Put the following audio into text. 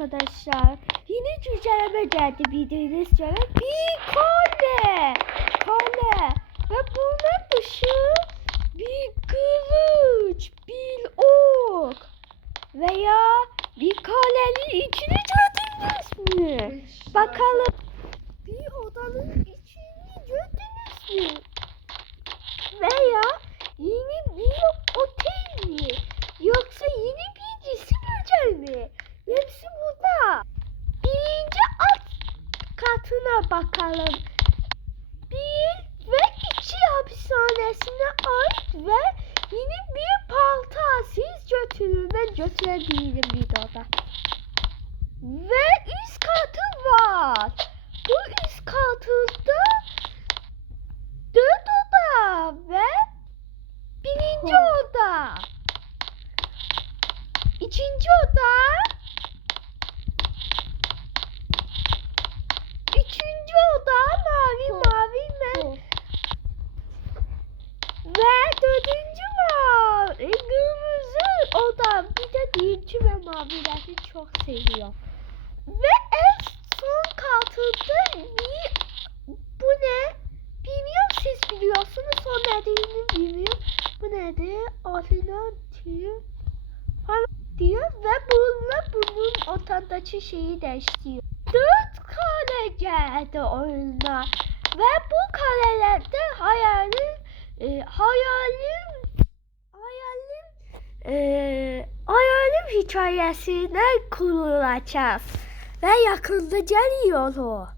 arkadaşlar. Yine güncelleme geldi bildiğiniz üzere. Bir kale. Kale. Ve bunun dışı bir kılıç, bir ok veya bir kalenin içini gördünüz mü? Bakalım. Bakalım. Bir ve iki hapishanesine ait ve yeni bir palta siz götürün ben götürebilirim bir oda. Ve üst katı var. Bu üst katında dört oda ve birinci oda. İkinci oda. Dördüncü mavi kırmızı oda. Bir de birinci ve mavileri çok seviyor. Ve en son katında bir bu ne? Bilmiyorum siz biliyorsunuz o dediğini bilmiyorum. Bu nedir? Alternatif falan diyor ve bununla bunun ortadaki şeyi değiştiriyor. Dört kale geldi oyuna ve bu kalelerde hayalim e, hayalim hayalim e, hayalim hikayesine kurulacağız ve yakında geliyor o.